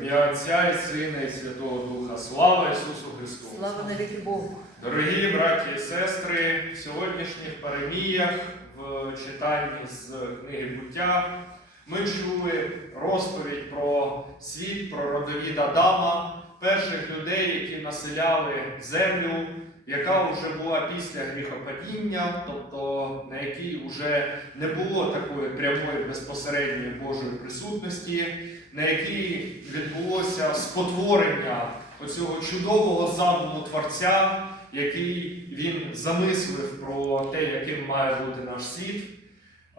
Ім'я Отця і Сина і Святого Духа. Слава Ісусу Христу! Слава навіки Богу. Дорогі браті і сестри, в сьогоднішніх переміях в читанні з книги буття ми чули розповідь про світ, про родовід Адама, перших людей, які населяли землю, яка вже була після гріхопадіння, тобто на якій вже не було такої прямої безпосередньої Божої присутності, на якій відбулося спотворення оцього чудового задуму Творця, який він замислив про те, яким має бути наш світ.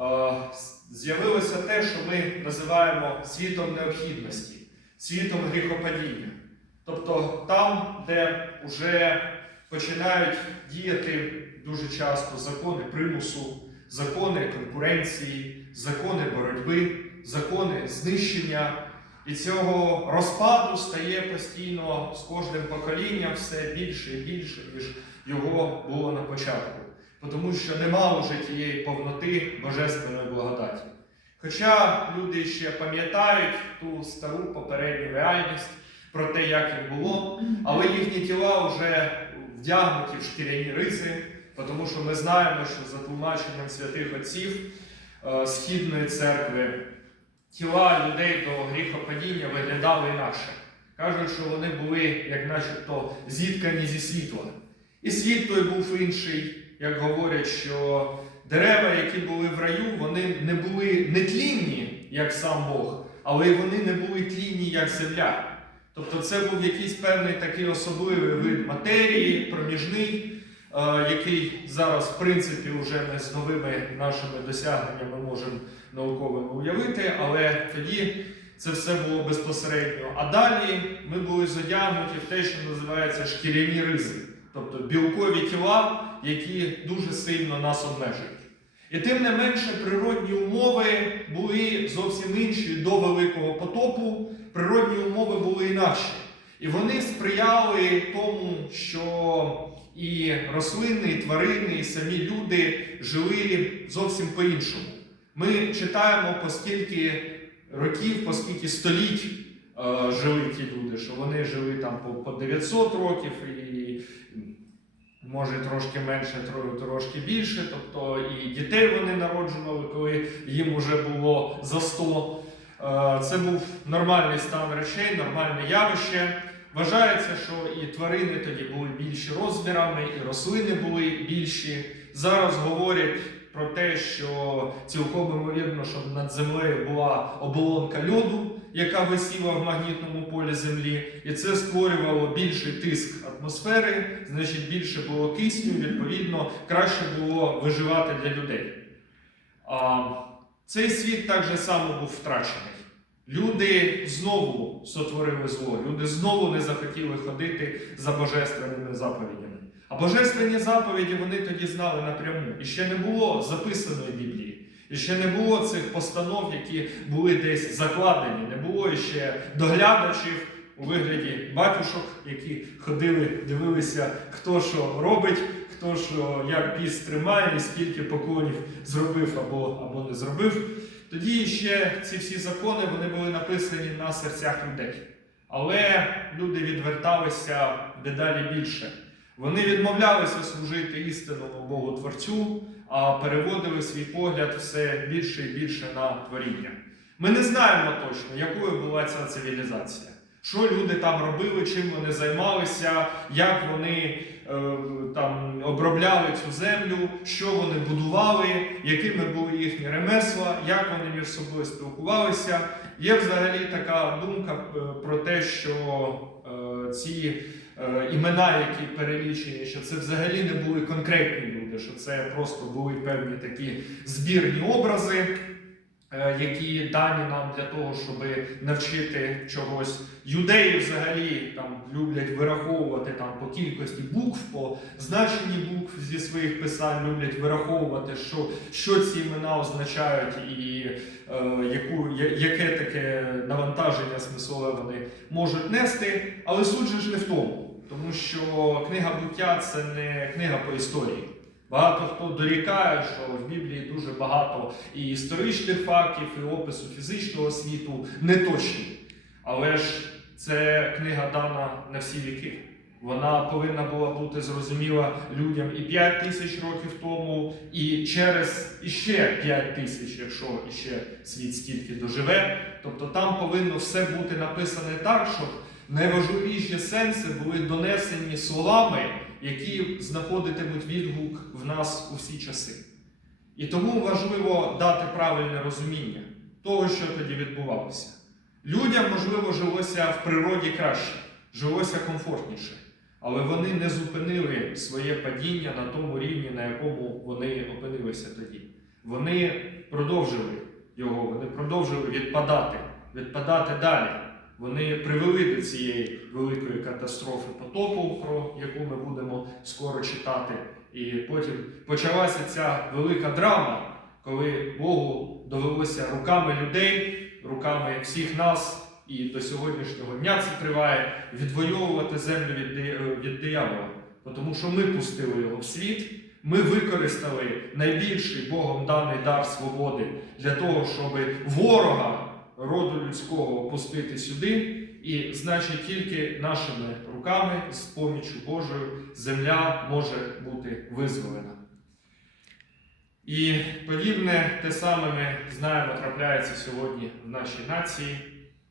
Е, З'явилося те, що ми називаємо світом необхідності, світом гріхопадіння. Тобто там, де вже починають діяти дуже часто закони примусу, закони конкуренції, закони боротьби, закони знищення. І цього розпаду стає постійно з кожним поколінням все більше і більше, ніж його було на початку. Тому що нема вже тієї повноти божественної благодаті. Хоча люди ще пам'ятають ту стару попередню реальність про те, як їм було, але їхні тіла вже вдягнуті в шкіряні ризи, тому що ми знаємо, що за тлумаченням святих отців е, Східної церкви тіла людей до гріхопадіння виглядали інакше. Кажуть, що вони були, як начебто, зіткані зі світла. І світ той був інший, як говорять, що дерева, які були в раю, вони не були не тлінні, як сам Бог, але й вони не були тлінні, як земля. Тобто це був якийсь певний такий особливий вид матерії, проміжний, е, який зараз, в принципі, вже не з новими нашими досягненнями можемо науковими уявити, але тоді це все було безпосередньо. А далі ми були задягнуті в те, що називається шкіряні ризи, тобто білкові тіла, які дуже сильно нас обмежують. І тим не менше, природні умови були зовсім інші до Великого потопу. Природні умови були інакші. І вони сприяли тому, що і рослини, і тварини, і самі люди жили зовсім по-іншому. Ми читаємо, поскільки років, поскільки століть е, жили ті люди, що вони жили там по, по 900 років і може трошки менше, трошки більше. Тобто і дітей вони народжували, коли їм вже було за 100. Е, Це був нормальний стан речей, нормальне явище. Вважається, що і тварини тоді були більші розмірами, і рослини були більші. Зараз говорять про те, що цілком ймовірно, що над землею була оболонка льоду, яка висіла в магнітному полі Землі, і це створювало більший тиск атмосфери, значить більше було кисню, відповідно, краще було виживати для людей. Цей світ так же само був втрачений. Люди знову сотворили зло, люди знову не захотіли ходити за божественними заповідями. А божественні заповіді вони тоді знали напряму. І ще не було записаної Біблії. І ще не було цих постанов, які були десь закладені, не було ще доглядачів у вигляді батюшок, які ходили, дивилися, хто що робить, хто що як піс тримає, скільки поклонів зробив або, або не зробив. Тоді ще ці всі закони вони були написані на серцях людей. Але люди відверталися дедалі більше. Вони відмовлялися служити істинному Богу Творцю, а переводили свій погляд все більше і більше на творіння. Ми не знаємо точно, якою була ця цивілізація, що люди там робили, чим вони займалися, як вони е, там обробляли цю землю, що вони будували, якими були їхні ремесла, як вони між собою спілкувалися. Є взагалі така думка е, про те, що е, ці е, імена, які перелічені, що це взагалі не були конкретні люди, що це просто були певні такі збірні образи, які дані нам для того, щоб навчити чогось. Юдеї взагалі там люблять вираховувати там по кількості букв, по значенні букв зі своїх писань люблять вираховувати, що, що ці імена означають і е, яку, я- яке таке навантаження смислове вони можуть нести. Але суть же ж не в тому. Тому що книга буття це не книга по історії. Багато хто дорікає, що в Біблії багато і історичних фактів, і опису фізичного світу неточні. Але ж це книга дана на всі віки. Вона повинна була бути зрозуміла людям і 5 тисяч років тому, і через іще 5 тисяч, якщо іще світ стільки доживе. Тобто там повинно все бути написане так, щоб найважливіші сенси були донесені словами, які знаходитимуть відгук в нас у всі часи. І тому важливо дати правильне розуміння того, що тоді відбувалося. Людям, можливо, жилося в природі краще, жилося комфортніше, але вони не зупинили своє падіння на тому рівні, на якому вони опинилися тоді. Вони продовжили його, вони продовжили відпадати, відпадати далі. Вони привели до цієї великої катастрофи потопу, про яку ми будемо скоро читати. І потім почалася ця велика драма, коли Богу довелося руками людей, руками всіх нас, і до сьогоднішнього дня це триває, відвоювати землю від, від диявола. Тому що ми пустили його в світ, ми використали найбільший Богом даний дар свободи для того, щоб ворога роду людського пустити сюди. І значить, тільки нашими руками, з поміччю Божою, земля може бути визволена. І подібне те саме ми знаємо, трапляється сьогодні в нашій нації.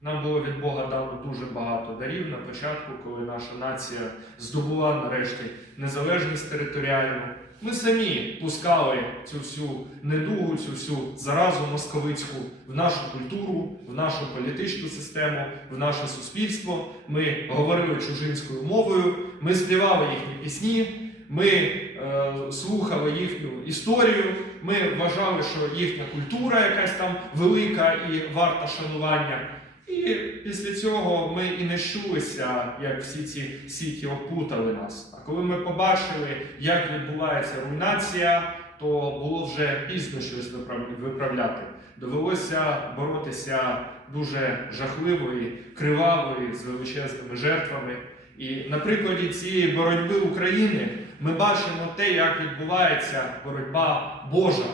Нам було від Бога дано дуже багато дарів на початку, коли наша нація здобула нарешті незалежність територіальну. Ми самі пускали цю всю недугу, цю всю заразу московицьку в нашу культуру, в нашу політичну систему, в наше суспільство. Ми говорили чужинською мовою, ми співали їхні пісні, ми е, слухали їхню історію. Ми вважали, що їхня культура якась там велика і варта шанування. І після цього ми і не щулися, як всі ці сіті опутали нас. А коли ми побачили, як відбувається руйнація, то було вже пізно щось виправ- виправляти. Довелося боротися дуже жахливо і криваво і з величезними жертвами. І на прикладі цієї боротьби України ми бачимо те, як відбувається боротьба Божа,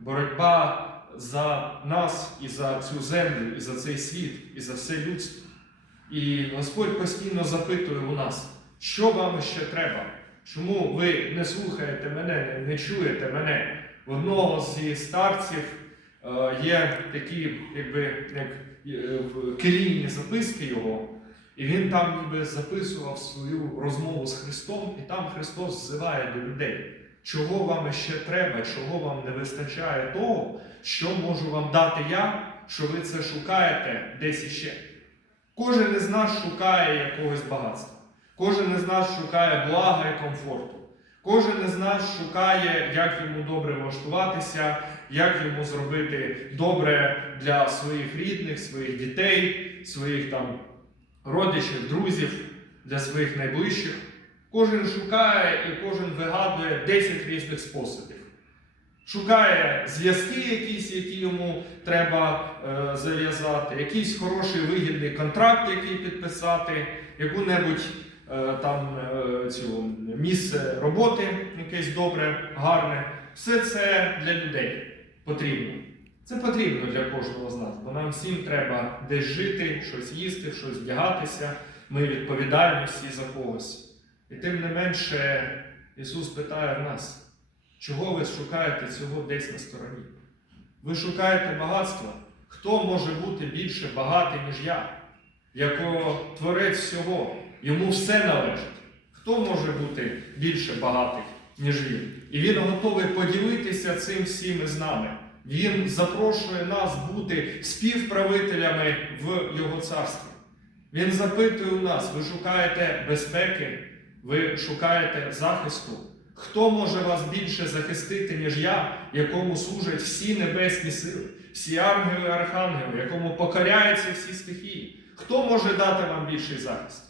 боротьба за нас і за цю землю, і за цей світ, і за все людство. І Господь постійно запитує у нас, що вам ще треба? Чому ви не слухаєте мене, не, чуєте мене? В одного зі старців е, є такі, якби як е, келійні записки його, і він там ніби записував свою розмову з Христом, і там Христос взиває до людей. Чого вам ще треба, чого вам не вистачає того, що можу вам дати я, що ви це шукаєте десь іще. Кожен із нас шукає якогось багатства. Кожен із нас шукає блага і комфорту. Кожен із нас шукає, як йому добре влаштуватися, як йому зробити добре для своїх рідних, своїх дітей, своїх там родичів, друзів, для своїх найближчих. Кожен шукає і кожен вигадує 10 різних способів. Шукає зв'язки якісь, які йому треба е, зав'язати, якийсь хороший вигідний контракт, який підписати, яку-небудь е, там е, цю, місце роботи, якесь добре, гарне. Все це для людей потрібно. Це потрібно для кожного з нас, бо нам всім треба десь жити, щось їсти, щось вдягатися. Ми відповідальні всі за когось. І тим не менше Ісус питає в нас. Чого ви шукаєте цього десь на стороні? Ви шукаєте багатства? Хто може бути більше багатий, ніж я, якого творець всього, йому все належить? Хто може бути більше багатий, ніж він? І він готовий поділитися цим всім із нами. Він запрошує нас бути співправителями в Його царстві. Він запитує у нас: ви шукаєте безпеки, ви шукаєте захисту. Хто може вас більше захистити, ніж я, якому служать всі небесні сили, всі ангели і архангели, якому покоряються всі стихії? Хто може дати вам більший захист?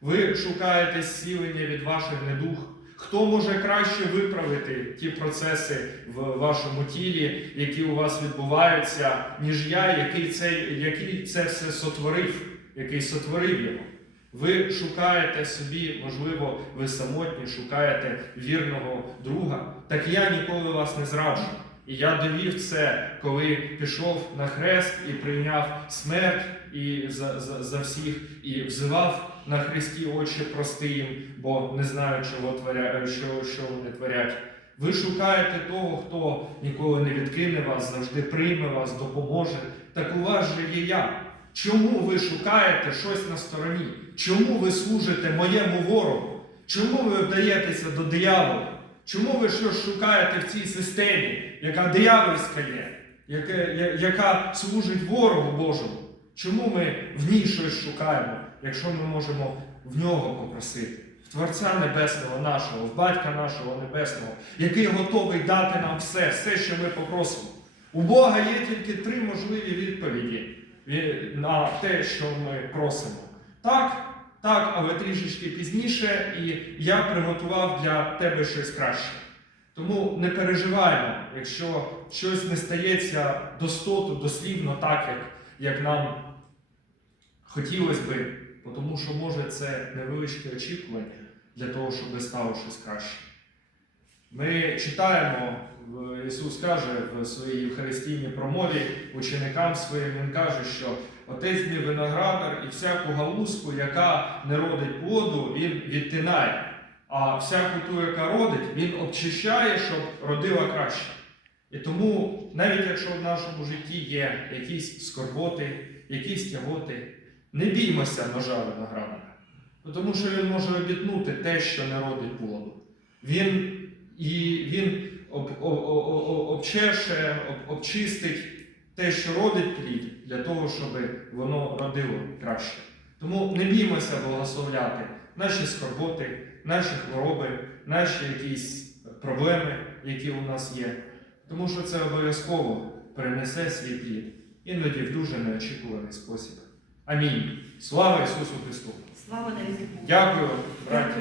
Ви шукаєте зцілення від ваших недуг. Хто може краще виправити ті процеси в вашому тілі, які у вас відбуваються, ніж я, який це, який це все сотворив, який сотворив його? Ви шукаєте собі, можливо, ви самотні, шукаєте вірного друга. Так я ніколи вас не зраджу. І я довів це, коли пішов на хрест і прийняв смерть і за, за, за всіх, і взивав на хресті Отче, прости їм, бо не знаю, чого творя, що, що вони творять. Ви шукаєте того, хто ніколи не відкине вас, завжди прийме вас, допоможе. Так у вас же є я. Чому ви шукаєте щось на стороні? Чому ви служите моєму ворогу? Чому ви вдаєтеся до диявола? Чому ви щось шукаєте в цій системі, яка диявольська є, яка, яка служить ворогу Божому? Чому ми в ній щось шукаємо, якщо ми можемо в нього попросити? В Творця Небесного нашого, в Батька нашого Небесного, який готовий дати нам все, все, що ми попросимо. У Бога є тільки три можливі відповіді ві- на те, що ми просимо. Так, так, але трішечки пізніше, і я приготував для тебе щось краще. Тому не переживаємо, якщо щось не стається достоту, дослівно так, як, як нам хотілося би, тому що може це невеличке очікування для того, щоб стало щось краще. Ми читаємо, Ісус каже в своїй Євхаристійній промові ученикам своїм, Він каже, що отець мій виноградар і всяку галузку, яка не родить плоду, він відтинає. А всяку ту, яка родить, він обчищає, щоб родила краще. І тому, навіть якщо в нашому житті є якісь скорботи, якісь тяготи, не біймося ножа виноградаря. Ну, Тому що він може обітнути те, що не родить плоду. Він, і він об, о- о- о- о- обчеше, об, обчистить те, що родить плід, для того, щоб воно родило краще. Тому не біймося благословляти наші скорботи, наші хвороби, наші якісь проблеми, які у нас є. Тому що це обов'язково принесе свій плід, іноді в дуже неочікуваний спосіб. Амінь. Слава Ісусу Христу! Слава. Дякую, браті.